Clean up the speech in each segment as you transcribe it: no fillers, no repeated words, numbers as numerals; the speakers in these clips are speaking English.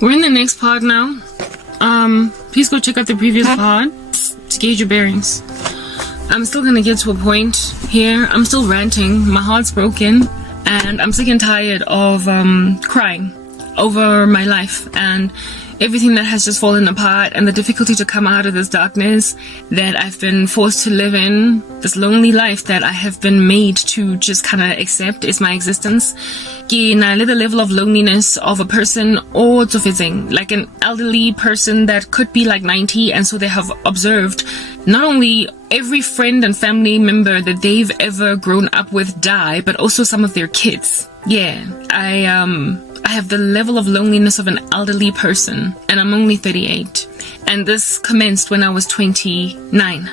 We're in the next part now. Please go check out the previous part to gauge your bearings. I'm still gonna get to a point here. I'm still ranting. My heart's broken, and I'm sick and tired of crying over my life and everything that has just fallen apart, and the difficulty to come out of this darkness that I've been forced to live in, this lonely life that I have been made to just kind of accept is my existence. The level of loneliness of a person or tsofetseng, like an elderly person that could be like 90, and so they have observed not only every friend and family member that they've ever grown up with die, but also some of their kids. Yeah, I have the level of loneliness of an elderly person, and I'm only 38. And this commenced when I was 29.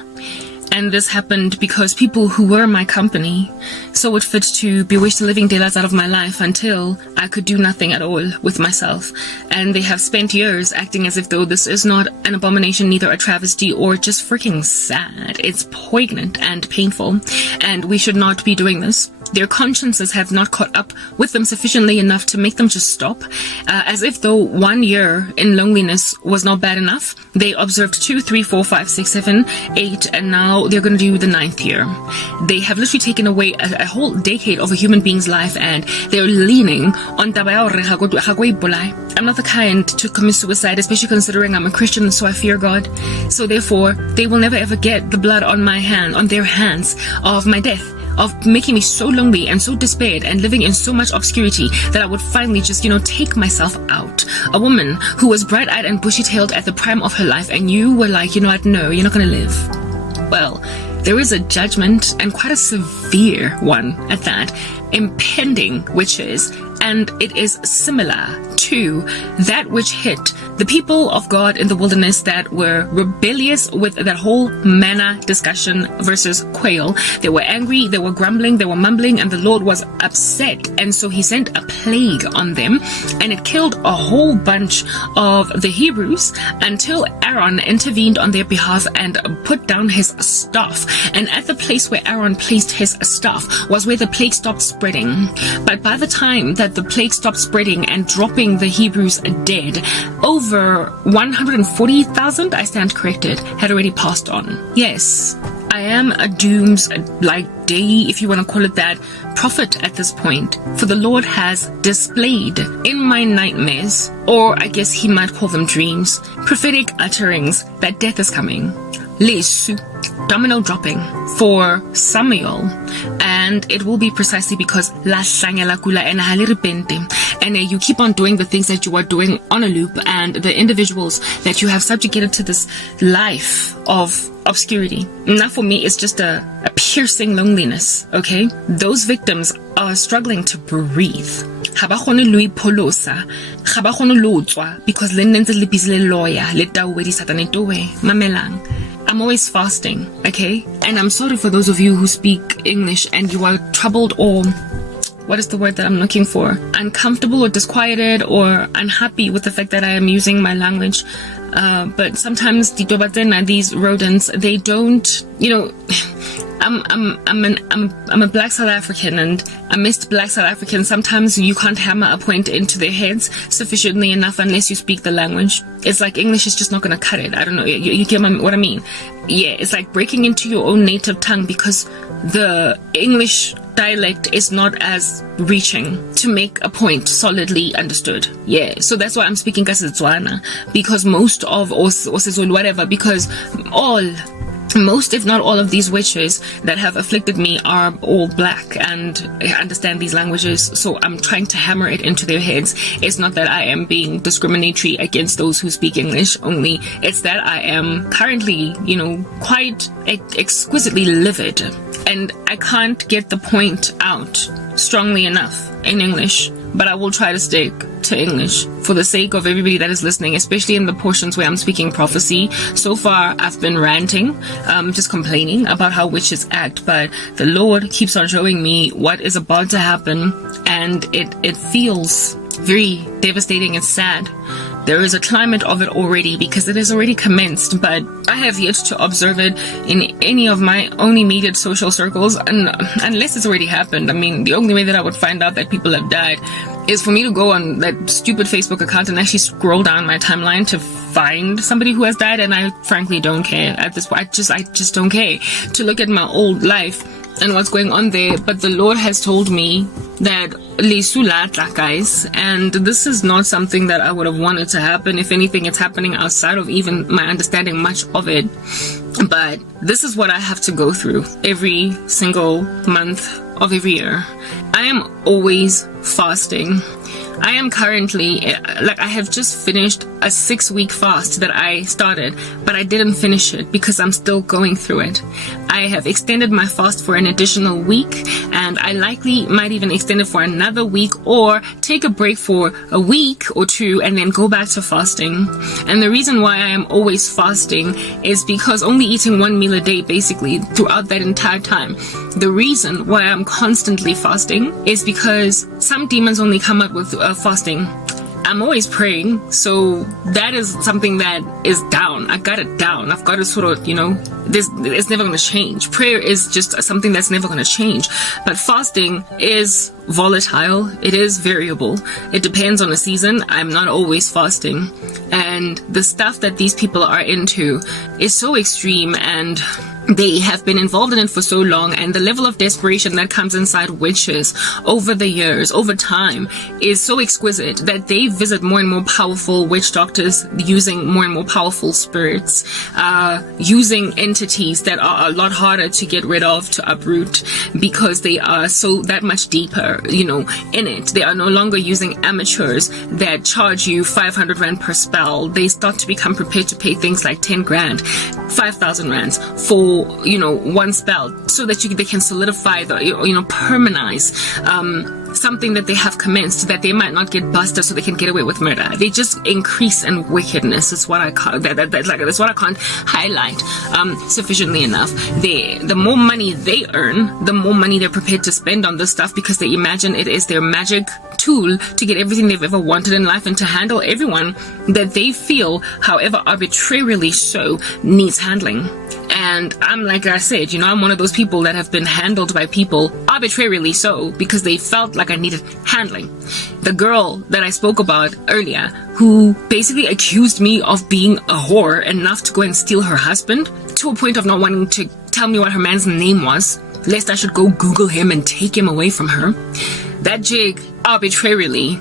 And this happened because people who were my company saw it fit to bewitch the living daylights out of my life until I could do nothing at all with myself. And they have spent years acting as if though this is not an abomination, neither a travesty, or just freaking sad. It's poignant and painful, and we should not be doing this. Their consciences have not caught up with them sufficiently enough to make them just stop. As if though 1 year in loneliness was not bad enough, they observed 2, 3, 4, 5, 6, 7, 8, and now they're going to do the 9th year. They have literally taken away a whole decade of a human being's life, and they're leaning on I'm not the kind to commit suicide, especially considering I'm a Christian, so I fear God. So therefore, they will never ever get the blood on their hands of my death, of making me so lonely and so despaired and living in so much obscurity that I would finally just, take myself out. A woman who was bright-eyed and bushy-tailed at the prime of her life, and you were like, no, you're not gonna live. Well, there is a judgment, and quite a severe one at that, impending, which is, and it is similar to that which hit the people of God in the wilderness that were rebellious with that whole manna discussion versus quail. They were angry, they were grumbling, they were mumbling, and the Lord was upset. And so he sent a plague on them, and it killed a whole bunch of the Hebrews until Aaron intervened on their behalf and put down his staff. And at the place where Aaron placed his staff was where the plague stopped spreading. But by the time that the plague stopped spreading and dropping the Hebrews dead, over 140,000, I stand corrected, had already passed on. Yes, I am a doomsday, if you want to call it that, prophet at this point. For the Lord has displayed in my nightmares, or I guess he might call them dreams, prophetic utterings that death is coming. Lesu, domino dropping for Samuel, and it will be precisely because la hlangela kula and hale repente, and you keep on doing the things that you are doing on a loop, and the individuals that you have subjugated to this life of obscurity. Now for me, it's just a piercing loneliness, okay? Those victims are struggling to breathe. Because I'm always fasting, okay? And I'm sorry for those of you who speak English and you are troubled, or what is the word that I'm looking for? Uncomfortable or disquieted or unhappy with the fact that I am using my language. But sometimes these rodents, they don't, I'm a black South African, and amidst black South Africans, sometimes you can't hammer a point into their heads sufficiently enough unless you speak the language. It's like English is just not going to cut it. I don't know. You get what I mean? Yeah, it's like breaking into your own native tongue, because the English dialect is not as reaching to make a point solidly understood. Yeah, so that's why I'm speaking Kasetswana, because most of, or whatever, because most, if not all, of these witches that have afflicted me are all black and understand these languages, so I'm trying to hammer it into their heads. It's not that I am being discriminatory against those who speak English only, it's that I am currently, quite exquisitely livid, and I can't get the point out strongly enough in English, but I will try to stick to English for the sake of everybody that is listening, especially in the portions where I'm speaking prophecy. So far, I've been ranting, just complaining about how witches act, but the Lord keeps on showing me what is about to happen, and it feels very devastating and sad. There is a climate of it already, because it has already commenced, but I have yet to observe it in any of my own immediate social circles, and unless it's already happened. I mean, the only way that I would find out that people have died is for me to go on that stupid Facebook account and actually scroll down my timeline to find somebody who has died, and I frankly don't care at this point. I just don't care to look at my old life and what's going on there. But the Lord has told me that lesulatla, guys, and this is not something that I would have wanted to happen. If anything, it's happening outside of even my understanding much of it. But this is what I have to go through every single month of every year. I am always fasting. I am currently, I have just finished a 6-week fast that I started, but I didn't finish it because I'm still going through it. I have extended my fast for an additional week, and I likely might even extend it for another week or take a break for a week or two and then go back to fasting. And the reason why I am always fasting is because only eating one meal a day basically throughout that entire time. The reason why I'm constantly fasting is because some demons only come up with fasting. I'm always praying, so that is something that is down. I got it down. I've got to sort of, it's never going to change. Prayer is just something that's never going to change. But fasting is volatile. It is variable. It depends on the season. I'm not always fasting. And the stuff that these people are into is so extreme, and they have been involved in it for so long, and the level of desperation that comes inside witches over the years, over time, is so exquisite that they visit more and more powerful witch doctors using more and more powerful spirits, using entities that are a lot harder to get rid of, to uproot, because they are so that much deeper, in it. They are no longer using amateurs that charge you 500 rand per spell. They start to become prepared to pay things like 10 grand, 5,000 rands for one spell, so that they can solidify permanize something that they have commenced, that they might not get busted, so they can get away with murder. They just increase in wickedness. Is what I call that's what I can't highlight sufficiently enough. The more money they earn, the more money they're prepared to spend on this stuff, because they imagine it is their magic tool to get everything they've ever wanted in life and to handle everyone that they feel, however arbitrarily so, needs handling. And I'm, like I said, I'm one of those people that have been handled by people arbitrarily so, because they felt like I needed handling. The girl that I spoke about earlier, who basically accused me of being a whore enough to go and steal her husband, to a point of not wanting to tell me what her man's name was, lest I should go Google him and take him away from her. That jig arbitrarily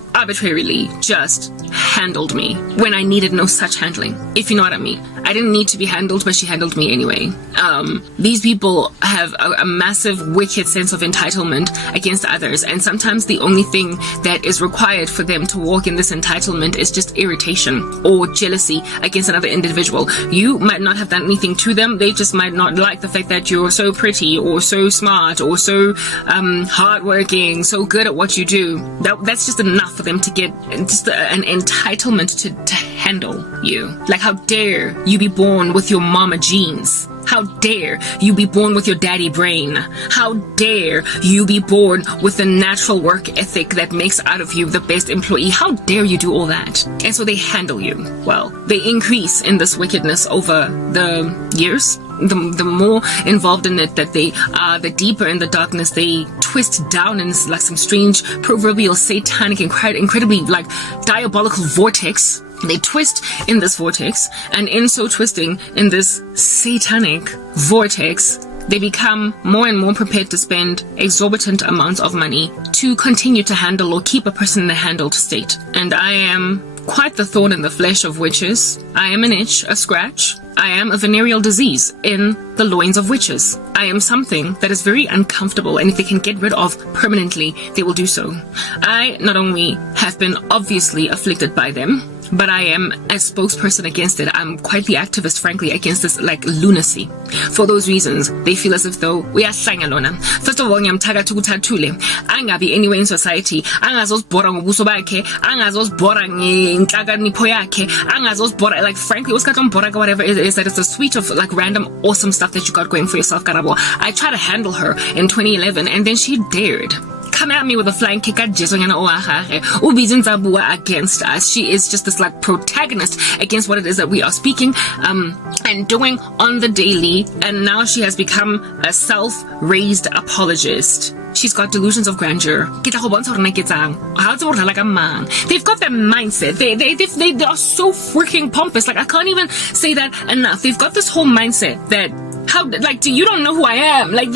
just handled me when I needed no such handling, if you know what I mean. I didn't need to be handled, but she handled me anyway. These people have a massive, wicked sense of entitlement against others, and sometimes the only thing that is required for them to walk in this entitlement is just irritation or jealousy against another individual. You might not have done anything to them. They just might not like the fact that you're so pretty or so smart or so hardworking, so good at what you do. That's just enough for them to get just an entitlement to handle you. Like, how dare you be born with your mama genes? How dare you be born with your daddy brain? How dare you be born with the natural work ethic that makes out of you the best employee? How dare you do all that? And so they handle you. Well, they increase in this wickedness over the years. The more involved in it that they are, the deeper in the darkness they twist down in like some strange proverbial satanic, incredibly like diabolical vortex. They twist in this vortex, and in so twisting in this satanic vortex, they become more and more prepared to spend exorbitant amounts of money to continue to handle or keep a person in a handled state. And I am quite the thorn in the flesh of witches. I am an itch, a scratch. I am a venereal disease in the loins of witches. I am something that is very uncomfortable, and if they can get rid of permanently, they will do so. I not only have been obviously afflicted by them, but I am a spokesperson against it. I'm quite the activist, frankly, against this like lunacy. For those reasons, they feel as if though we are lona. First of all, angabi anywhere in society. Angazosbora ngobuso bakhe, angazosbora ngenhlakanipho yakhe, angazosbora, like frankly, whatever it is, that it's a suite of like random awesome stuff that you got going for yourself, Karabo. I tried to handle her in 2011, and then she dared come at me with a flying kick against us. She is just this like protagonist against what it is that we are speaking and doing on the daily, and now she has become a self-raised apologist. She's got delusions of grandeur. They've got that mindset. They are so freaking pompous. Like, I can't even say that enough. They've got this whole mindset that you don't know who I am. Like,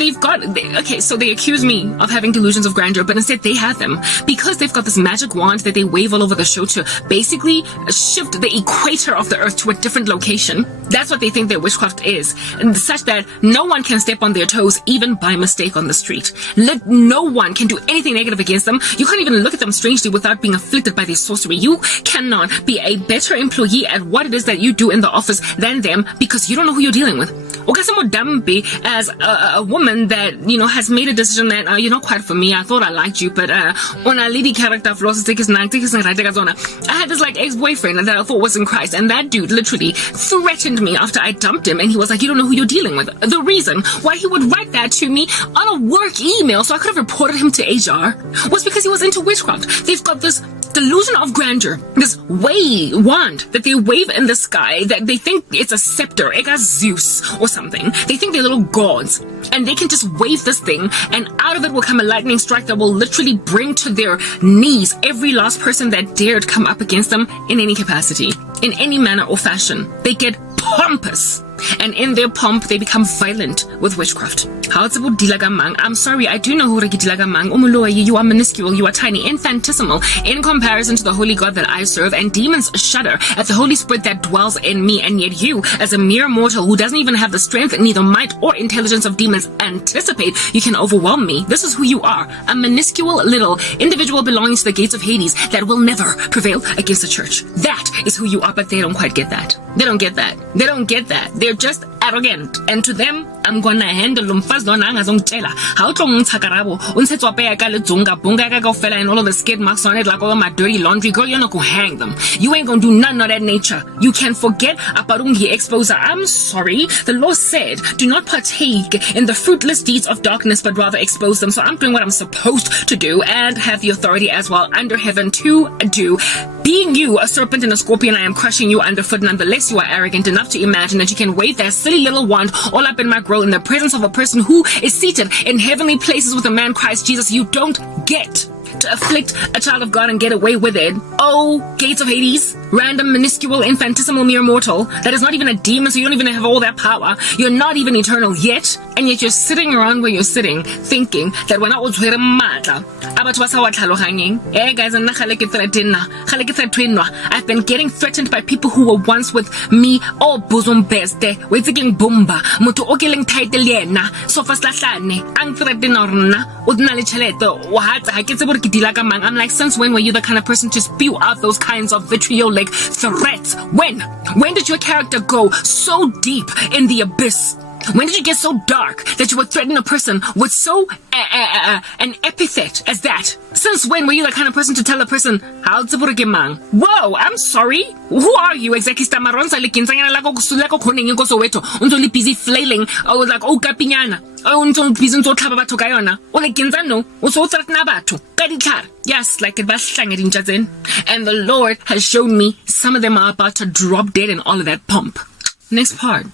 so they accuse me of having delusions of grandeur, but instead they have them because they've got this magic wand that they wave all over the show to basically shift the equator of the earth to a different location. That's what they think their witchcraft is, and such that no one can step on their toes even by mistake on the street. No one can do anything negative against them. You can't even look at them strangely without being afflicted by their sorcery. You cannot be a better employee at what it is that you do in the office than them because you don't know who you're dealing with. Dambi as a woman that, has made a decision that, you're not quite for me. I thought I liked you, but on a lady character, I had this like ex-boyfriend that I thought was in Christ, and that dude literally threatened me after I dumped him, and he was like, you don't know who you're dealing with. The reason why he would write that to me on a work email so I could have reported him to HR was because he was into witchcraft. They've got this delusion of grandeur, this wand that they wave in the sky that they think it's a scepter, like a Zeus or something. They think they're little gods, and they can just wave this thing, and out of it will come a lightning strike that will literally bring to their knees every last person that dared come up against them in any capacity, in any manner or fashion. They get pompous, and in their pomp they become violent with witchcraft. I'm sorry, I do know who you are minuscule, you are tiny, infinitesimal in comparison to the holy God that I serve, and demons shudder at the Holy Spirit that dwells in me, and yet you, as a mere mortal who doesn't even have the strength, neither might or intelligence of demons, anticipate you can overwhelm me. This is who you are, a minuscule little individual belonging to the gates of Hades that will never prevail against the church. That is who you are, but they don't quite get that. They don't get that. They don't get that. They're just arrogant, and to them, I'm gonna handle umfazi lona angazongitshela how to ngitshakarabo unsetswa pe ka ledzonga bunga ka fella and all of the skid marks on it like all of my dirty laundry. Girl, you're not gonna hang them. You ain't gonna do none of that nature. You can forget about ungi exposer. I'm sorry, the Lord said do not partake in the fruitless deeds of darkness, but rather expose them. So I'm doing what I'm supposed to do and have the authority as well under heaven to do. Being you, a serpent and a scorpion, I am crushing you underfoot. Nonetheless, you are arrogant enough to imagine that you can wave that silly little wand all up in my grill in the presence of a person who is seated in heavenly places with a man, Christ Jesus. You don't get to afflict a child of God and get away with it. Oh, gates of Hades, random, minuscule, infinitesimal, mere mortal that is not even a demon, so you don't even have all that power. You're not even eternal yet, and yet you're sitting around where you're sitting thinking that when I was here matla guys, I've been getting threatened by people who were once with me. Oh, bosom beste waiting bomba mutu okeling title yena so fast lahlane ang threaten orna udna le cheleto wa ha ke tsebo re ke dila ka mang. I'm like, since when were you the kind of person to spew out those kinds of vitriolic threats? When did your character go so deep in the abyss? When did you get so dark that you would threaten a person with so an epithet as that? Since when were you the kind of person to tell a person, whoa, I'm sorry? Who are you exactly? Busy flailing. Oh, like, oh, kapinyana. Yes, like it. And the Lord has shown me some of them are about to drop dead in all of that pomp. Next part.